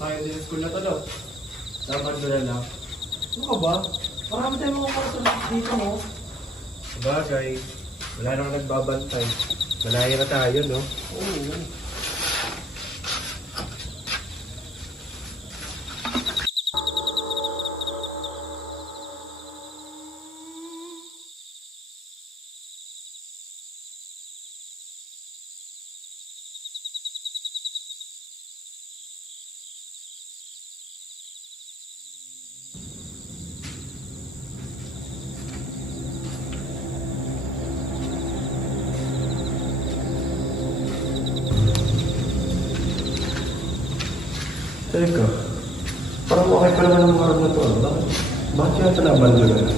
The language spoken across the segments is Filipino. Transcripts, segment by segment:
Sayang din yung school na to, no? Dapat doon na lang. Ano ka ba? Marami tayong mga kasunod dito mo. Sabagay, wala nang nagbabantay. Malaya na tayo, no? Oo. Teka, parang okay pa naman ang mga na to. Bakit kaya ito nabandulan?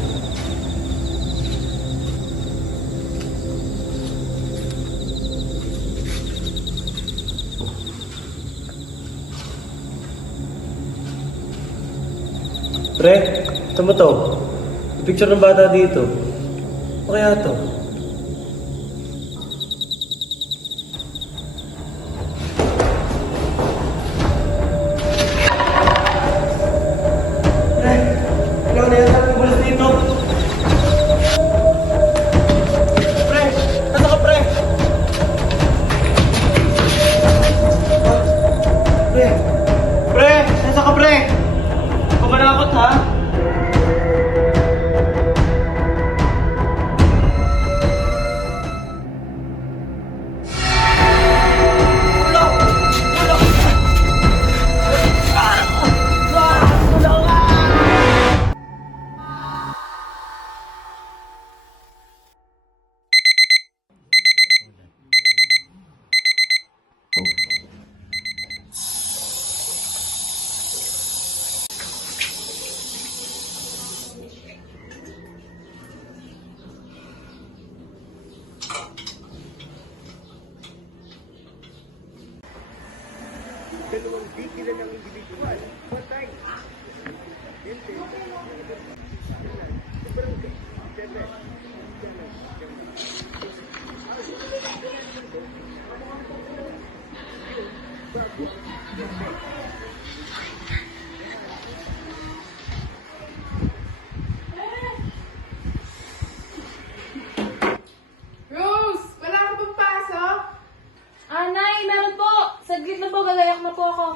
Pre, ito mo to. Yung picture ng bata dito. Ano kaya to? Ikaw na yata ang bulas dito. Pre! Nasa ka, pre? Pre! Pre! Nasa ka, pre? Kumalakot, ha? Dalawang bigila ng individual, patay. Rose! Wala ka bang pasok? Nay, meron po. Saglit na po, gagayak na po ako.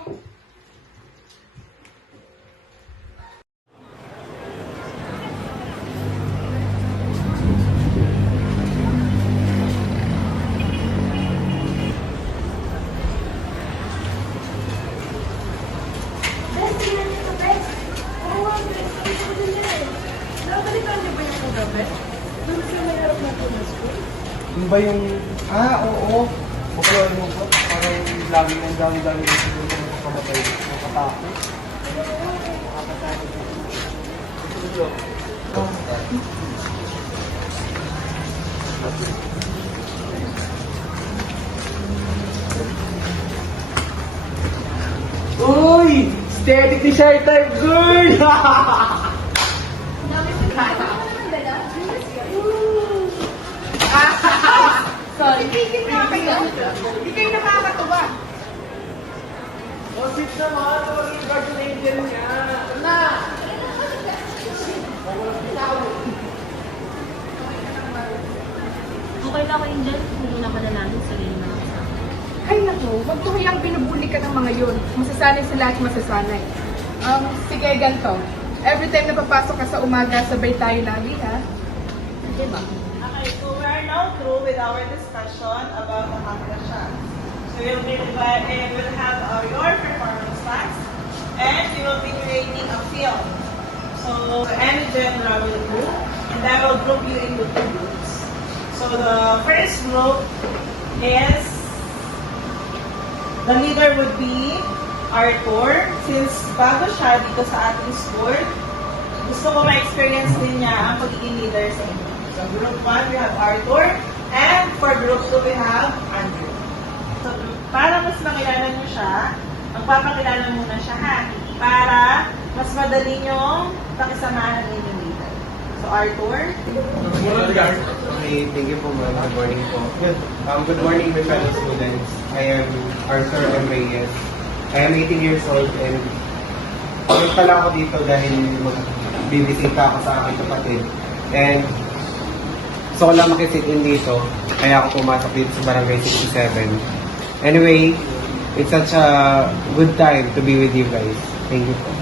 Ano ba yung... oo. Buklaan mo po. Parang lagi ng dami-dami na siguro kung makamatay. Makatakot. Uy! Static ni Shy Type Girl! Sorry. Hindi kayo nakakatuwa. Oh, sit naman! Maging guardian angel niya! Na! Okay lang kayo dyan. Hindi na mananalig. Sarili na lang sa akin. Ay naku, wag mo kayang binubuli ka ng mga yun. Masasanay sila at masasanay. Sige, ganito. Every time na papasok ka sa umaga, sabay tayo lagi, ha? Diba? Okay, so we are now through with our discussion about the camera shot. So we'll have your performance task, and we will be creating a film. So any genre will do, and I will group you into two groups. So the first group is, the leader would be Arthur. Since bago siya dito sa ating school, gusto ko ma-experience din niya ang pagiging leader sa inyo. So group 1, we have Arthur. And for group 2, we have Andrew. So para mas makilala niyo siya, magpapakilala muna siya, ha? Para mas madali niyong pakisamahan ng inyong leader. So So Arthur, Okay, thank you po ma'am. Good morning po. Good morning my fellow students. I am Arthur M. Reyes. I am 18 years old and ulit pala ako dito dahil magbibisita ako sa aking kapatid. And so ko lang makisit in dito, kaya ako pumasok dito sa Barangay 67. Anyway, it's such a good time to be with you guys. Thank you po.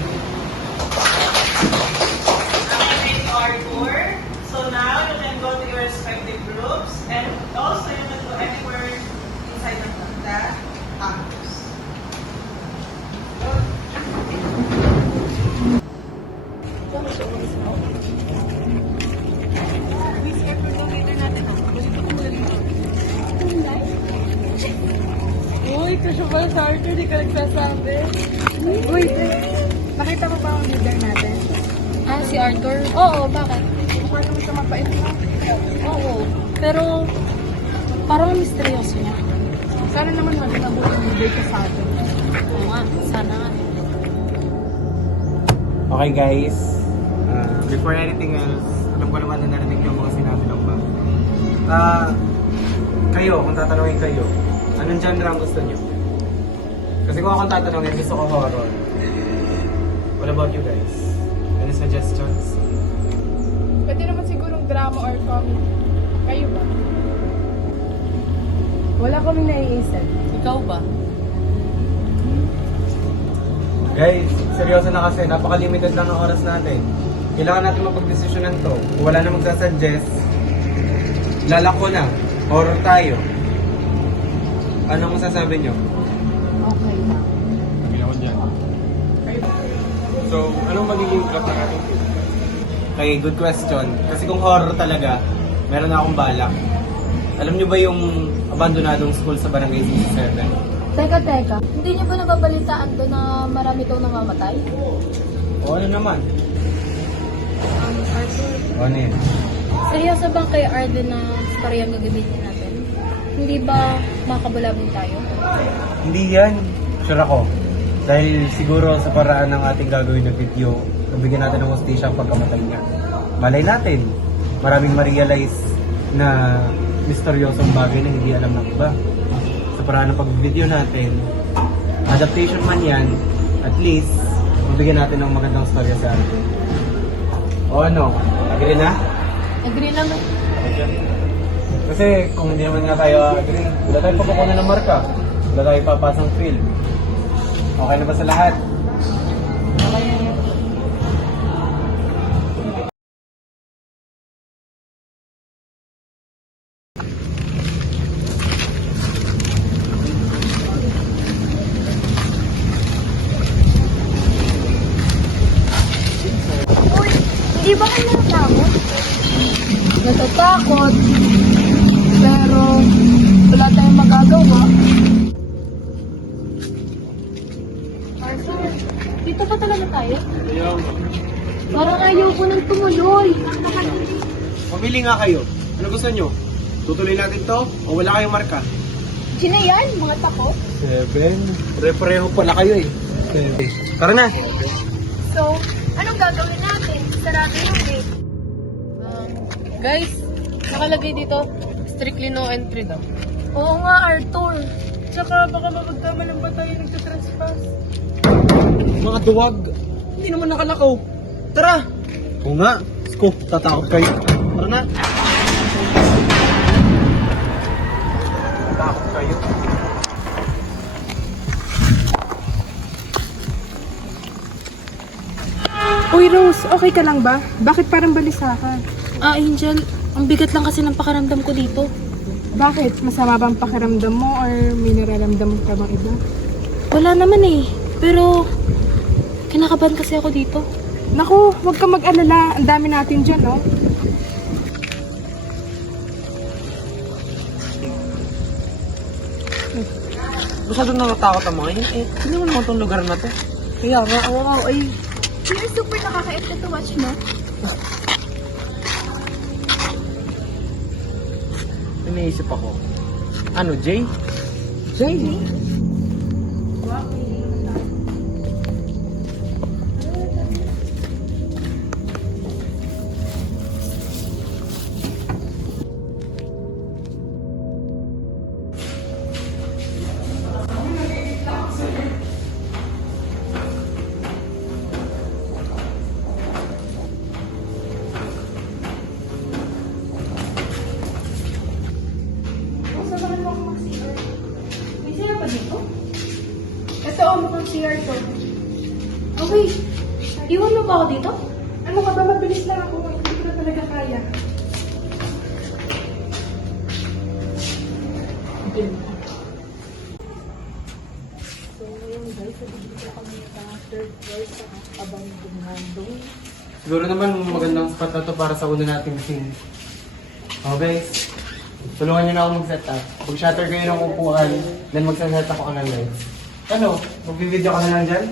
Thank Arthur. So now you can go to your respective groups and also you can go anywhere inside the campus. Uy, kasya ba sa Arthur? Di ka nagsasabi. Uy, nakita mo ba ang leader natin? Ah, si Arthur? Oo, bakit? Mukha naman siya mapait na. Oo. Pero, parang misteryoso niya. Sana naman maging mabuting leader ka sa atin. Oo nga, sana nga. Okay guys, before anything else, alam ko naman na narinig yung mga sinabi ng ma'am. Kayo, kung tatanungin kayo, anong genre ang gusto niyo? Kasi kung akong tatanungin, gusto ko horror. What about you guys? Any suggestions? Pwede naman sigurong drama or comedy. Kayo ba? Wala kaming naiisip. Ikaw ba? Guys, seryoso na kasi, napaka-limited lang ng oras natin. Kailangan natin mapag-desisyonan to. Kung wala na magsasuggest, lalako na. Horror tayo. Ano masasabi nyo? Okay. So, anong magiging plot ng ating film? Okay, good question. Kasi kung horror talaga, meron na akong balak. Alam nyo ba yung abandonadong school sa Barangay 67? Teka. Hindi niyo ba nababalitaan doon na marami daw namamatay? O ano naman? Arthur, O ano yun? seryoso bang kay Arden na spray ang gagamitin natin? Hindi ba makabulabog tayo? Hindi yan. Sure ako. Dahil siguro sa paraan ng ating gagawin na video, nabigyan natin ng hostisya ang pagkamatay niya. Malay natin, maraming ma-realize na misteryosong bagay na hindi alam ng iba. Sa paraan ng pag-video natin, adaptation man yan, at least, mabigyan natin ng magandang storya sa atin. O ano? Agree na? Agree naman. Kasi kung hindi naman nga tayo agree, wala tayong papakunan ng marka. Wala tayong papasang film. Okay na ba sa lahat? Uy, hindi ba kayo natatakot? Natatakot. Pero, wala tayong magagawa. Arthur, dito pa talaga tayo? Parang ayaw ko nang tumuloy. Pamili nga kayo. Ano gusto nyo? Tutuloy natin to o wala kayong marka? Sino yan? Mga tako? 7. Pare-pareho pala kayo eh. 7. Tara na! So, anong gagawin natin? Sarado yung gate. Guys, nakalagay dito, strictly no entry daw. Oo nga, Arthur. Tsaka baka mapagkamalan ba tayo nagtatrespass? Mga duwag! Hindi naman nakalakaw. Tara! Oo nga. Scoop, tatakot kayo. Tara na! Tatakot kayo. Uy, Rose, okay ka lang ba? Bakit parang balisa ka? Angel, ang bigat lang kasi ng pakaramdam ko dito. Bakit? Masama bang pakiramdam mo or may nararamdam ka bang iba? Wala naman eh. Pero, kinakabahan kasi ako dito. Naku, huwag ka mag-alala. Ang dami natin dyan, oh. Masyado natatakot ang mga yun. Eh, hindi naman itong lugar na to. Kaya nga, ay. You're super nakaka-effect to watch, no? Iniisip ako. Ano, Jay? Jay? ka dito? Ito, mukhang CR to. Okay. Iwan mo ba ako dito? Ano ka ba? Mabilis lang ako. Hindi ko na talaga kaya. So, ngayon guys, dito kami sa third floor sa abang dumandong. Siguro naman magandang spot na to para sa una nating scene. Oh guys, tulungan niyo na ako mag-set up. Mag-shutter kayo ng upuan, then magsaset up ako ng lights. Ano? Mag-video ka na lang dyan?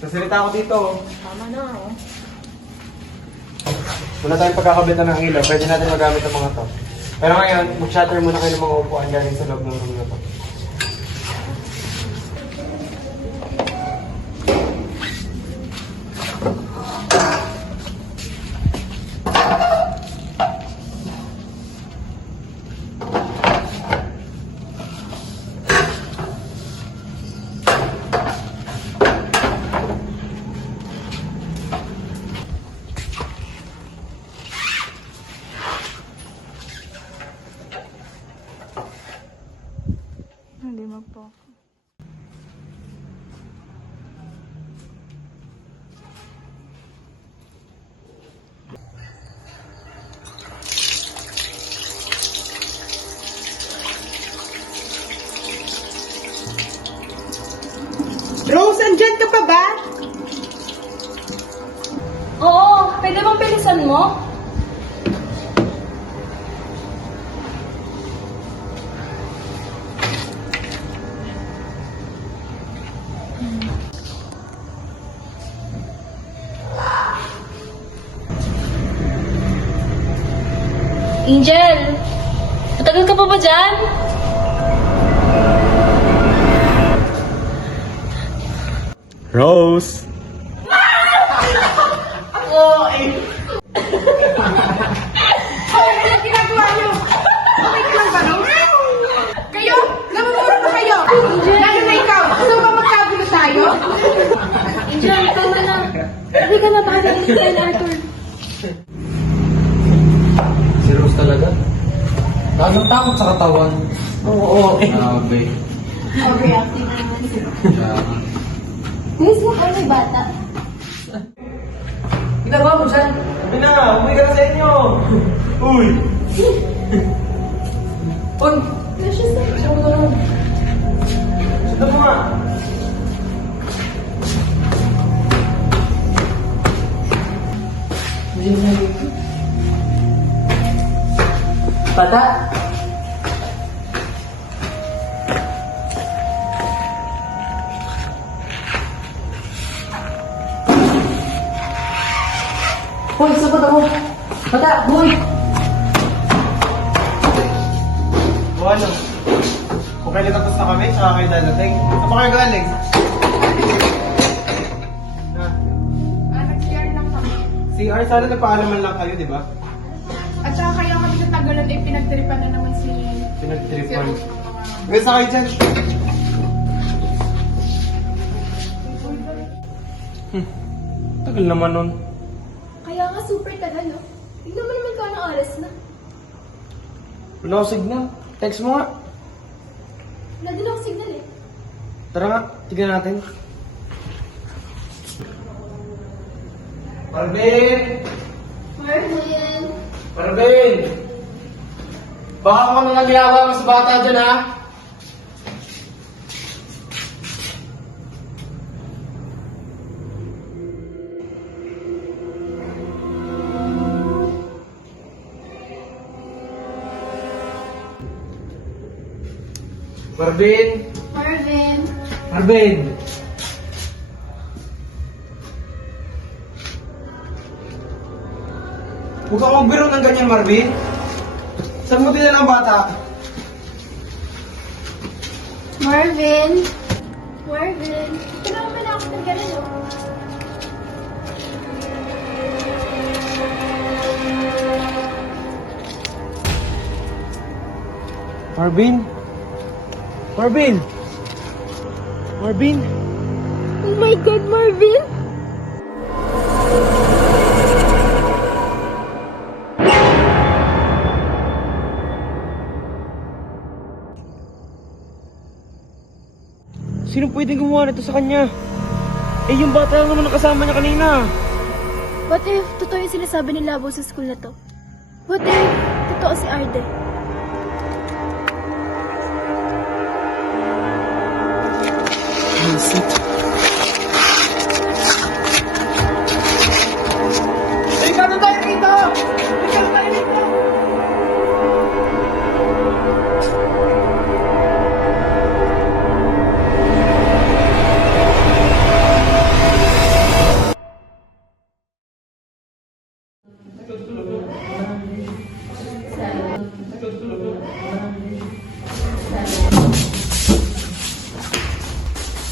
Sasalita ako dito. Tama na, oh. Wala tayong pagkakabitan ng ilaw, pwede natin magamit ang mga to. Pero ngayon, mag-shutter muna kayo ng mga upuan galing sa loob ng room na to. Hindi magpo. Rose, andyan ka pa ba? Oo, pwede bang bilisan mo? Angel, matagal ka pa ba dyan? Rose! Ano ginagawa niyo? Okay ka lang ba, no? Kayo? Namumuro na kayo! Lalo na ikaw! Gusto ba magkagulo tayo? Angel, tama na. Hindi ka na baka naging kay Arthur. Si Rose talaga? Laging takot sa katawan. Oo. Grabe. Overreacting na naman sila. Guys, baka may bata. Ginagawa mo dyan? Sabi na, umuwi ka na sa inyo! Uy! Uy! Precious na. Siya mo doon. Sundan mo nga! Bata! Hoy, sabat ako! Bata! Hoy! O ano? Kung kailan tapos na kami, tsaka kayo dadating. Saan pa kayo galing? Na, Nag-CR lang kami. CR, sana nagpaalaman lang kayo, di ba? At saka kaya kami natagalan eh, pinagtripan na naman si Pinag-tripan. Rose ng mga... May sakay dyan. Tagal naman nun. Kaya nga super tagal, no? Tignan mo naman kung anong oras na. Wala akong signal. Text mo nga. Wala din ako signal eh. Tara nga, tignan natin. Marvin! Marvin! Marvin! Baka kung ano nang ginagawa mo sa bata dyan, ha? Marvin! Marvin! Marvin! Huwag kang magbiro ng ganyan, Marvin. Saan mo dinala ang bata? Marvin! Marvin! Ito na naman ako ng ganun, no? Marvin? Marvin! Marvin? Oh my God, Marvin! Sino pwedeng gumawa nito sa kanya? Eh, yung bata lang naman nakasama niya kanina. What if totoo yung sinasabi ni Labo sa school na to? What if totoo si Arde? Delikado tayo dito! Delikado tayo dito!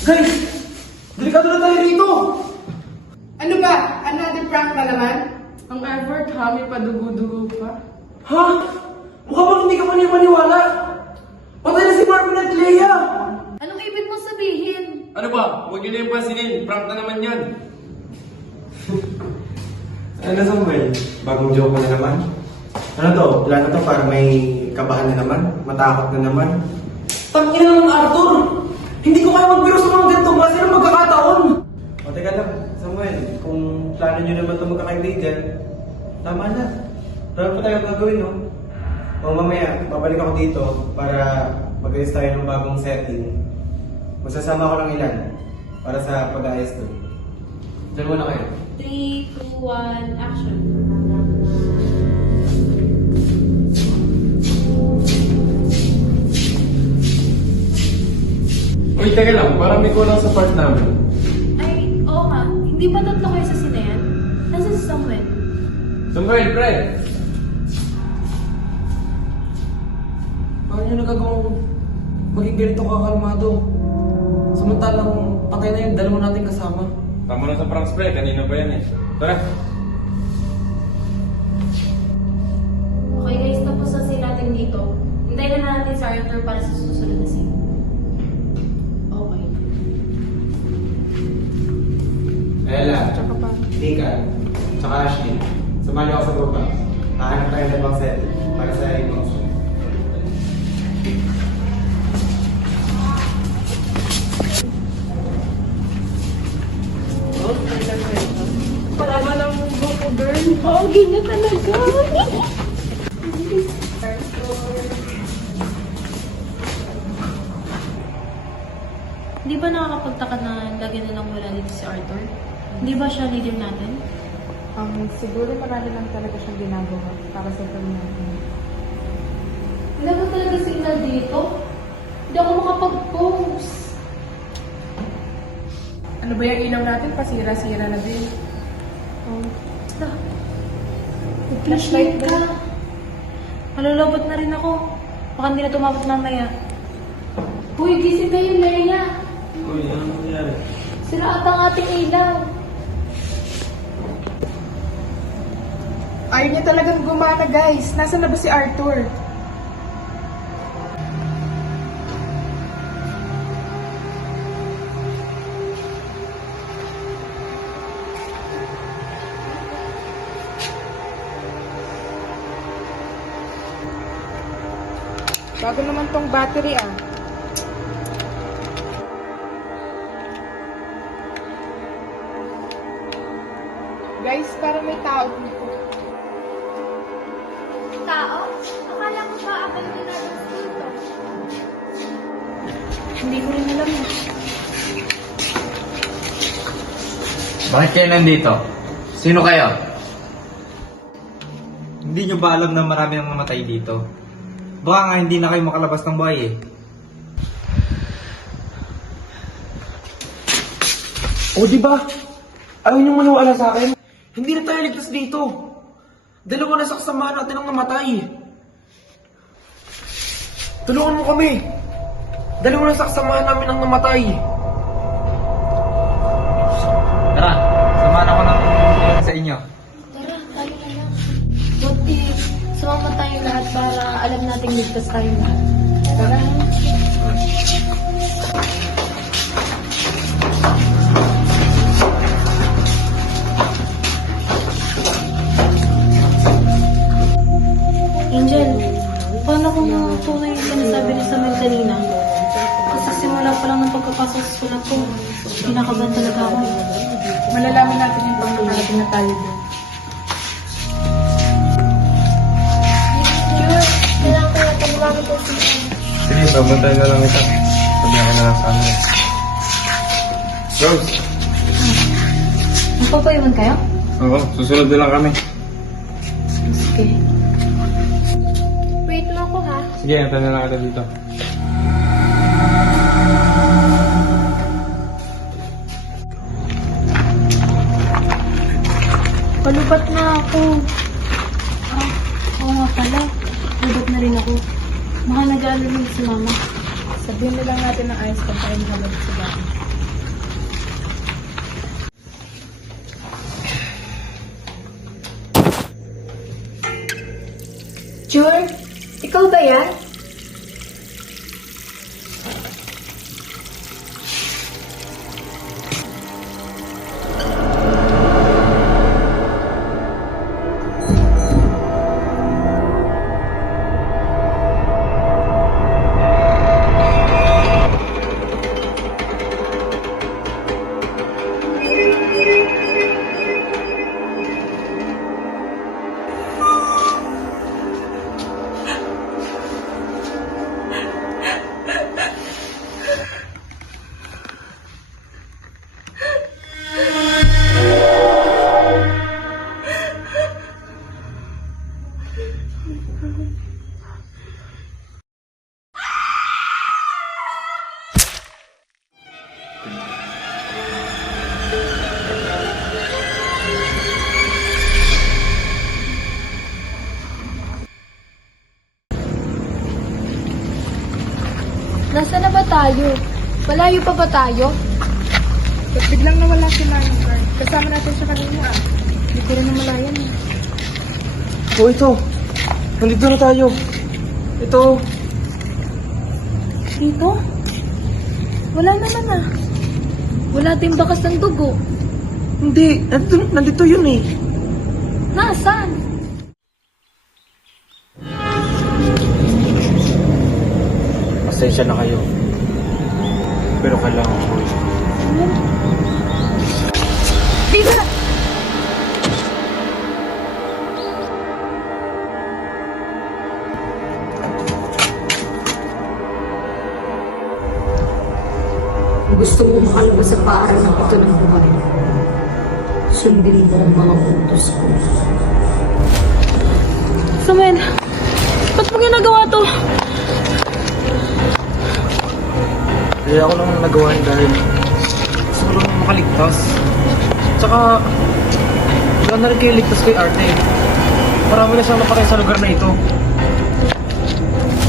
Guys! Delikado na tayo rito! Ano ba? Another prank na naman? Ang effort ha, may padugo-dugo pa. Ha? Mukha bang hindi ka maniwala? Patay na si Marvin at Leia! Anong ibig mo sabihin? Ano ba? Huwag niyo na yung pansinin. Prank na naman yan. Ano Samuel? Bagong joke na naman? Ano to? Plano to para may kabahan na naman? Matakot na naman? Tangina ng Arthur! Hindi ko kaya magbiro sa mga ganitong klase ng magkakataon! O teka lang, Samuel. Kung plano nyo naman ito magkakaibigan, tama na. Meron pa tayo gagawin, no? O mamaya, babalik ako dito para mag-ayos tayo ng bagong setting. Masasama ko lang ilan para sa pag-ayos doon. Diyan muna kayo. 3, 2, 1, action. Uy, teka lang. Parang may kulang sa part namin. Ay, oo nga. Hindi ba tatlo kayo sa sinayan? Nasaan si Samuel? Samuel, pre! Paano nyo nagagawang maging ganito kakalmado? Samantalang patay na yung dalawa nating kasama. Tama na sa pranks, pre. Kanina pa yan eh. Tara. Okay guys, tapos na scene natin dito. Hintayin na natin si Arthur para sa susunod na scene. Okay. Ella, Nika, tsaka Ashley. Sumali ako sa grupa. Hahanap tayo ng ibang setting para sa ibang scene. Parama ng buko, girl. Pogi na talaga! Di ba nakakapagtaka na lagi na lang wala dito si Arthur? Di ba siya leader natin? Siguro marami lang talaga siyang ginagawa para sa natin. Wala ba talaga signal dito? Hindi ako makapag-post. Ano ba yung ilaw natin? Pasira-sira na din. Flashlight ka. Malulobot na rin ako. Baka hindi na tumapot mamaya. Uy, gising kayo, Leia. Uy, ano nangyari? Sira ata ang ating ilaw. Ayaw niya talagang gumana, guys. Nasaan na ba si Arthur? Bago naman tong battery, ah. Guys, parang may tao dito. Tao? Akala ko ba abang ginagawa dito? Hindi ko rin alam. Bakit kayo nandito? Sino kayo? Hindi nyo ba alam na marami nang namatay dito? Baka nga hindi na kayo makalabas ng bahay eh. O di ba? Ayaw niyong maniwala sa akin? Hindi na tayo ligtas dito. Dalawa na sa kasamahan natin ang namatay. Tulungan mo kami. Dalawa na sa kasamahan namin ang namatay. Tara, samahan ako ng tulong sa inyo. Tara, tayo na lang. What if sumama tayo lahat para alam nating ligtas tayo lahat? Tara. Angel, paano kung tunay yung sinasabi ni Samuel kanina? Kasi simula pa lang ng pagkapasok sa school ko. Kinakabahan talaga ako. Malalaman natin yung pagkakarating na tayo doon. Kailangan ko na pagbabago ko sa Sige, babantay na lang ito. Sabihan ka na lang sa amin. Rose! Magpapaiwan kayo? Oo, susunod na lang kami. Sige. Wait mo ako ha. Sige, antay na lang kita dito. Palubat na ako. Oo nga pala. Palubat na rin ako. Baka nag-aalala si mama. Sabihin na lang natin ng ayos kung tayo nakalabas sa bahay. Jor, ikaw ba yan? Nasaan na ba tayo? Malayo pa ba tayo? Ba't biglang nawala si Manong Carl? Kasama natin siya kanina ah. Hindi ko rin namalayan eh. Oh, ito. Nandito na tayo. Ito. Dito? Wala naman ah. Wala din bakas ng dugo. Hindi. Nandito yun eh. Nasaan? Pasensya na kayo. Pero kailangan ko. Dito na! Gusto mo makalabas sa paaralan ng ito ng buhay. Sundin mo ang mga utos ko. Samuel, ba't mo ginagawa to? Kaya ako lang nagawa yun dahil gusto ko lang makaligtas. Tsaka, wala na rin kayo ligtas kay Arte. Marami na siyang napatay sa lugar na ito.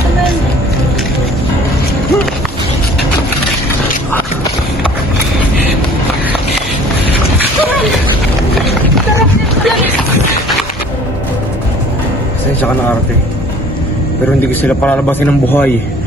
Samuel, Pasensya ka na Arte. Pero hindi ko sila palalabasin ng buhay.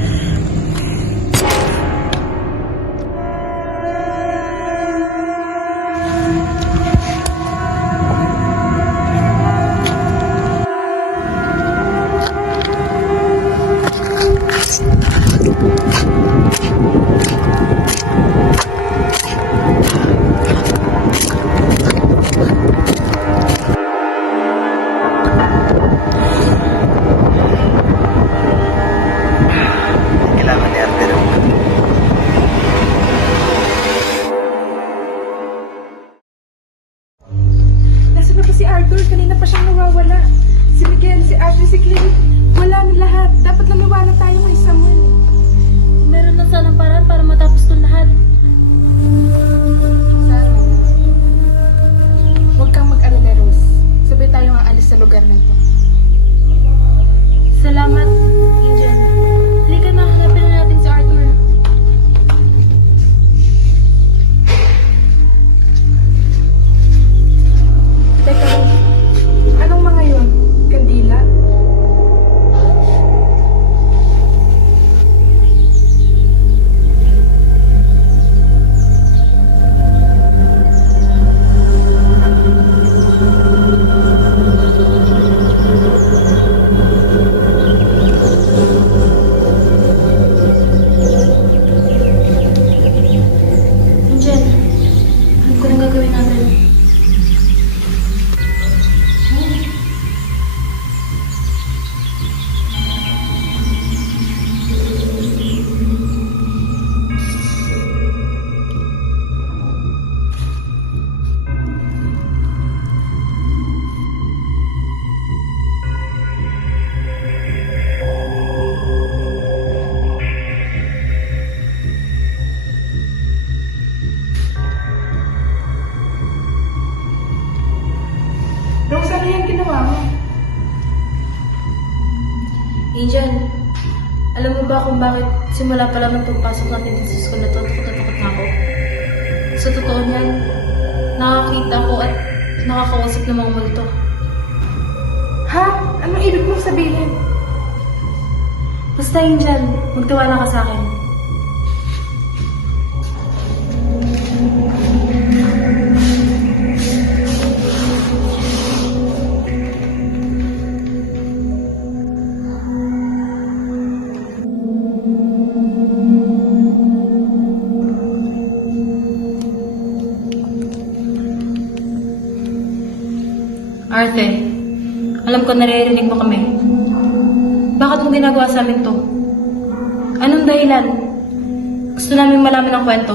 Simula pa lang ng pagpasok natin sa school na to, takot na ako. Sa totoo niyan, nakakita ko at nakakausap ng mga multo. Ha? Anong ibig mong sabihin? Basta Angel, magtiwala ka sa akin. Arte, alam ko naririnig mo kami. Bakit mo ginagawa sa amin to? Anong dahilan? Gusto namin malaman ang kwento.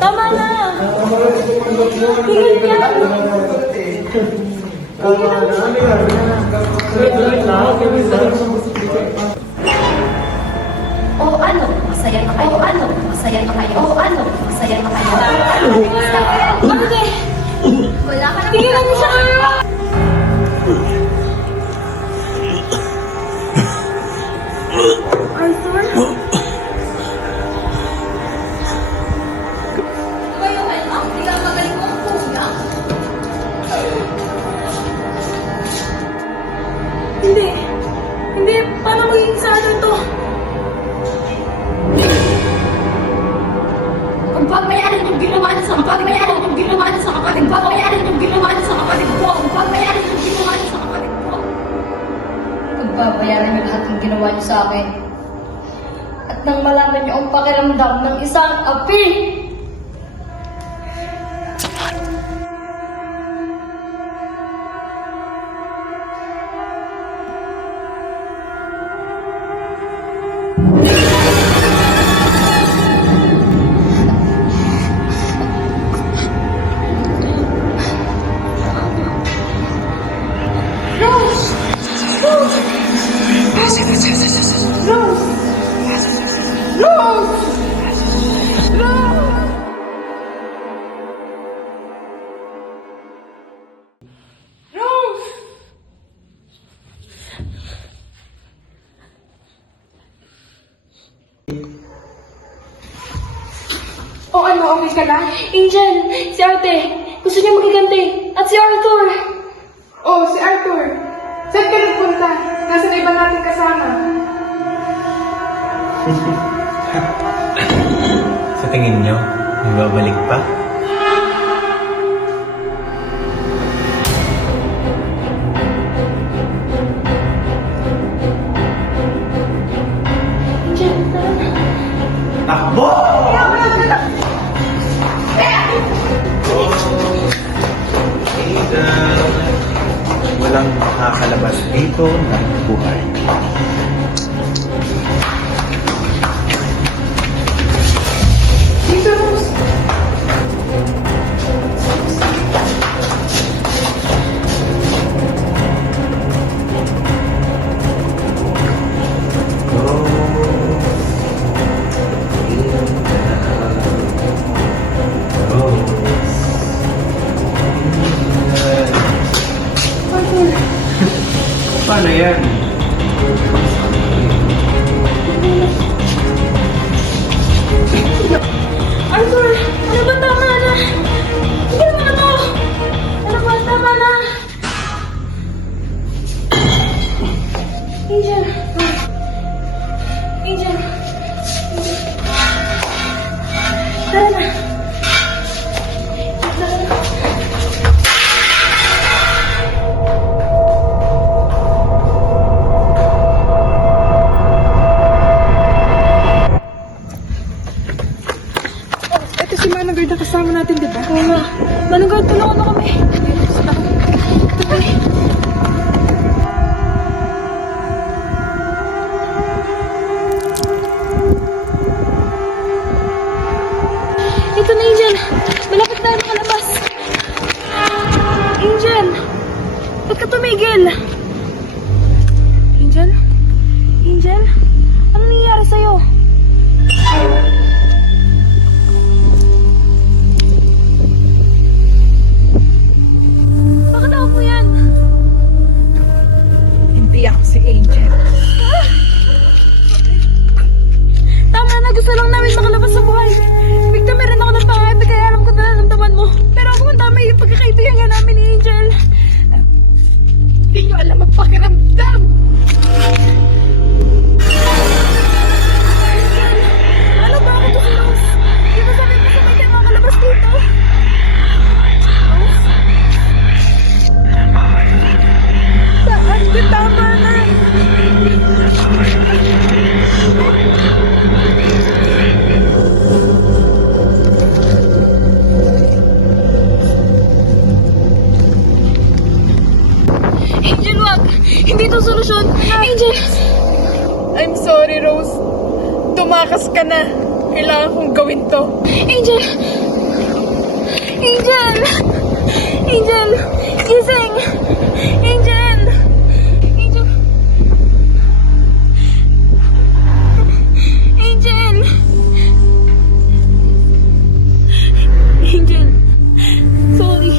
Tama na! Tigil ka! O ano, masaya na kayo? O ano, masaya na kayo? O ano, masaya na kayo? Arte! Wala ka na. Tigilan mo siya! Kayo, ano? Hindi ka magaling mo ang puga. Hindi! Hindi! Paano magiging sa atin to? Kung pagbayaran yung ginawa niya sa pagbayaran yung ginawa niya sa kapatid, pagbayaran yung ginawa niya sa kapatid ko, pagbayaran yung ginawa niya sa kapatid ko. Pagbabayaran niyo lahat ng ginawa niyo sa akin. At nang malaman niyo ang pakiramdam ng isang api. O ano, okay ka na? Angel! Si Arte! Gusto niya magiganti! At si Arthur! Oh, si Arthur. Saan ka nagpunta? Nasa na iba natin kasama. Sa tingin nyo, may babalik pa? Angel, tara! Takbo! Walang makakalabas dito ng buhay. Dito, Rose. Paano yan? Arthur! Ano ba? Tama na! Sige naman ako! Ano ba? Tama na! Angel! Angel! Tara na! Ito si Manang Guard na kasama natin, di ba? Oo nga. Manong tulungan mo kami. Ito na, Angel. Malapit na makalabas. Angel! Ba't ka tumigil? Angel? Angel? Ano nangyayari sa'yo? Bakit ako yan? Hindi ako si Angel. Tama na, gusto lang namin makalabas sa buhay. Bigla meron ako ng pangayat, kaya alam ko na naramdaman mo. Pero ako ang tama yung pagkakaibigan nga namin ni Angel. Hindi nyo alam ang pakiramdam. Ano ba ako to si Rose? Di ba sabi mo sabay kayo makalabas dito? Ate, tama na. Angel, wag! Hindi to solusyon! Angel! I'm sorry, Rose. Tumakas ka na. Kailangan kong gawin to. Angel! Angel! Angel! Gising! Angel! Angel! Angel! Angel! Sorry.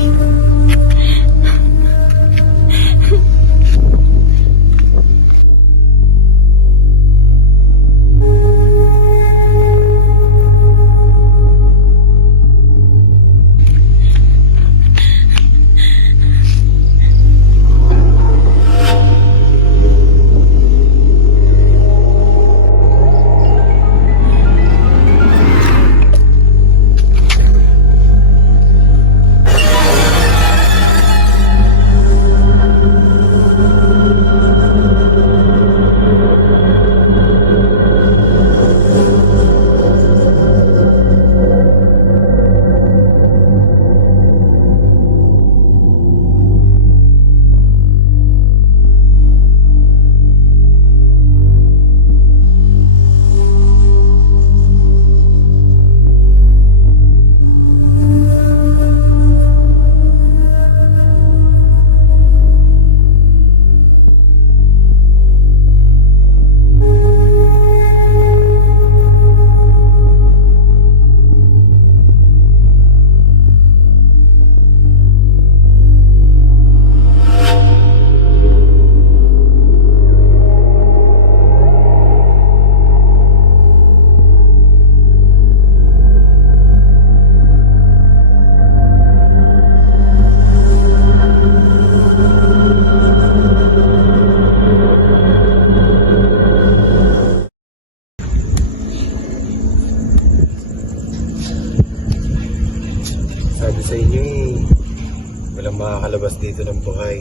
Sabi sa inyo walang makakalabas dito ng buhay.